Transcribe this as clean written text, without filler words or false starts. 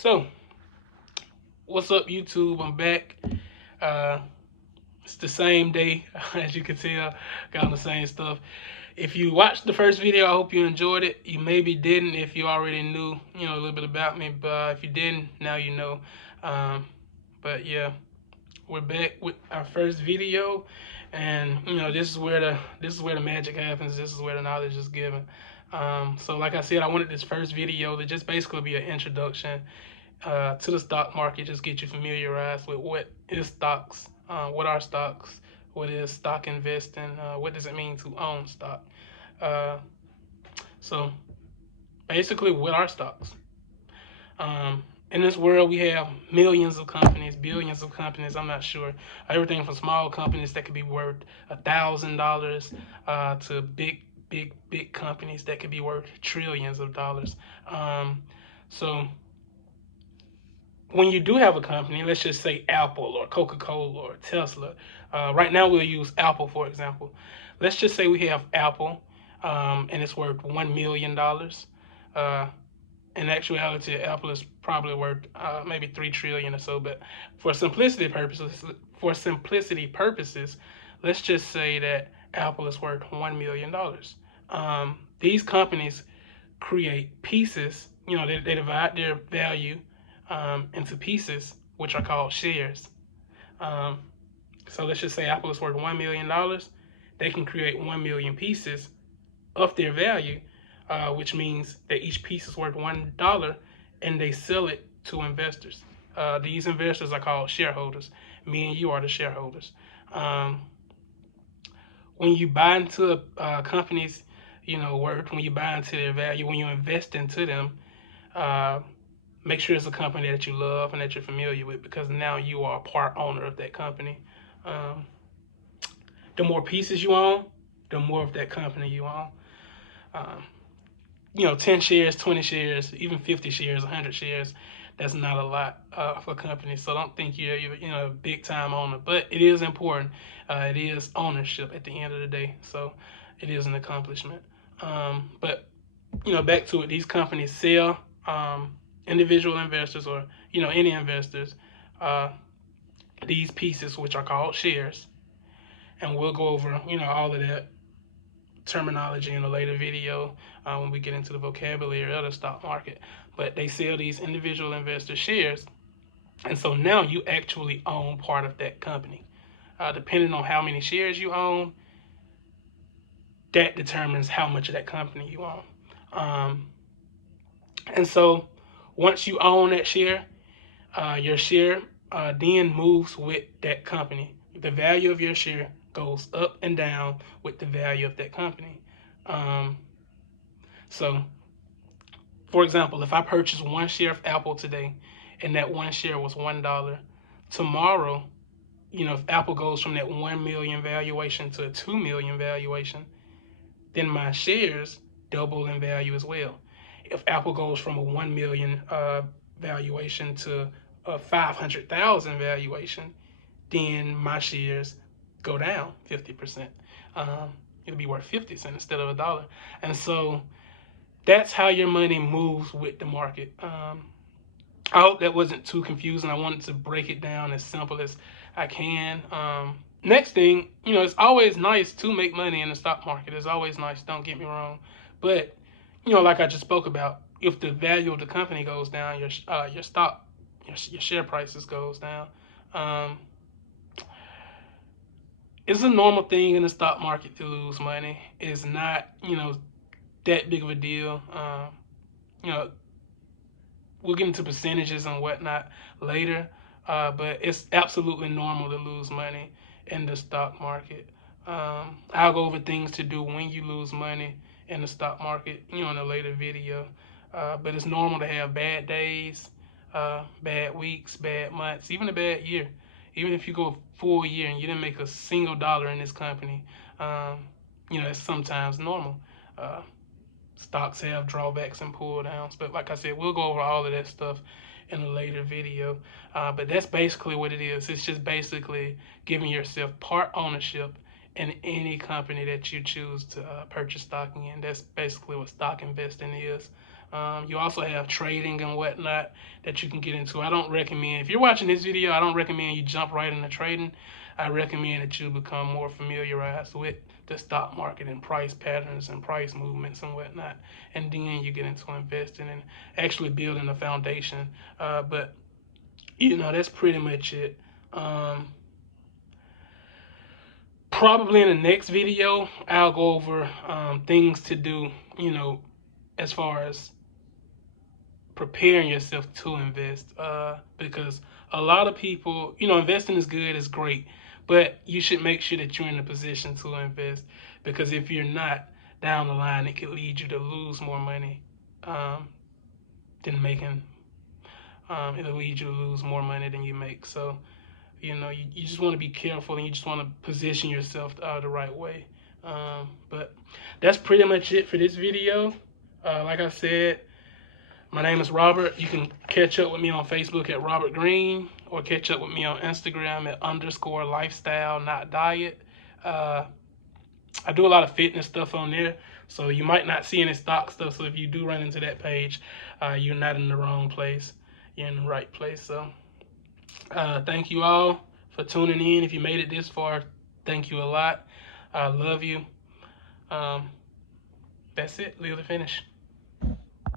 So, what's up, YouTube? I'm back. Uh, it's the same day, as you can tell, got on the same stuff. If you watched the first video, I hope you enjoyed it. You maybe didn't if you already knew, a little bit about me. But if you didn't, now you know. Um, but yeah, we're back with our first video, and this is where the magic happens. This is where the knowledge is given. So like I said, I wanted this first video to just basically be an introduction to the stock market, just get you familiarized with what is stocks, what are stocks, what is stock investing, what does it mean to own stock. Uh, so basically, what are stocks? In this world, we have millions of companies, billions of companies. I'm not sure. Everything from small companies that could be worth $1,000 to big companies that could be worth trillions of dollars. So when you do have a company, let's just say Apple or Coca-Cola or Tesla. Right now, we'll use Apple for example. Let's just say we have Apple, and it's worth $1 million. Uh, in actuality, Apple is probably worth maybe 3 trillion or so. But for simplicity purposes, let's just say that Apple is worth $1 million. These companies create pieces. They divide their value into pieces, which are called shares. Um, so let's just say Apple is worth $1 million. They can create 1 million pieces of their value, which means that each piece is worth $1, and they sell it to investors. These investors are called shareholders. Me and you are the shareholders. Um, when you buy into companies, worth, when you buy into their value, when you invest into them, uh, make sure it's a company that you love and that you're familiar with, because now you are a part owner of that company. Um, the more pieces you own, the more of that company you own. Um, 10 shares, 20 shares, even 50 shares, 100 shares, that's not a lot for companies. So don't think you're a big time owner, but it is important. It is ownership at the end of the day. So it is an accomplishment. But back to it. These companies sell individual investors, or any investors, uh, these pieces, which are called shares, and we'll go over all of that terminology in a later video when we get into the vocabulary of the stock market. But they sell these individual investor shares, and so now you actually own part of that company. Depending on how many shares you own, that determines how much of that company you own. And so once you own that share, your share then moves with that company. The value of your share goes up and down with the value of that company. Um, so, for example, if I purchase one share of Apple today, and that one share was $1, tomorrow, if Apple goes from that 1 million valuation to a 2 million valuation, then my shares double in value as well. If Apple goes from a 1 million valuation to a 500,000 valuation, then my shares go down 50%. Um, it'll be worth 50 cents instead of $1. And so that's how your money moves with the market. I hope that wasn't too confusing. I wanted to break it down as simple as I can. Next thing, it's always nice to make money in the stock market. It's always nice, don't get me wrong. But, like I just spoke about, if the value of the company goes down, your stock, your share prices goes down. Um, it's a normal thing in the stock market to lose money. It's not, that big of a deal. You know, we'll get into percentages and whatnot later, but it's absolutely normal to lose money in the stock market. I'll go over things to do when you lose money in the stock market, in a later video. But it's normal to have bad days, bad weeks, bad months, even a bad year. Even if you go a full year and you didn't make a single dollar in this company, it's sometimes normal. Uh, Stocks have drawbacks and pull downs, but like I said, we'll go over all of that stuff in a later video. But that's basically what it is. It's just basically giving yourself part ownership in any company that you choose to purchase stock in. That's basically what stock investing is. You also have trading and whatnot that you can get into. I don't recommend, if you're watching this video, I don't recommend you jump right into trading. I recommend that you become more familiarized with the stock market and price patterns and price movements and whatnot. And then you get into investing and actually building a foundation. But, that's pretty much it. Probably in the next video, I'll go over things to do, as far as preparing yourself to invest, because a lot of people, investing is good, it's great, but you should make sure that you're in a position to invest, because if you're not, down the line it could lead you to lose more money um, than making. It'll lead you to lose more money than you make. So you just want to be careful, and you just want to position yourself the right way. But that's pretty much it for this video. Like I said, my name is Robert. You can catch up with me on Facebook at Robert Green, or catch up with me on Instagram at _lifestyle, not diet. I do a lot of fitness stuff on there, so you might not see any stock stuff. So if you do run into that page, you're not in the wrong place. You're in the right place. So thank you all for tuning in. If you made it this far, thank you a lot. I love you. That's it. Live to finish.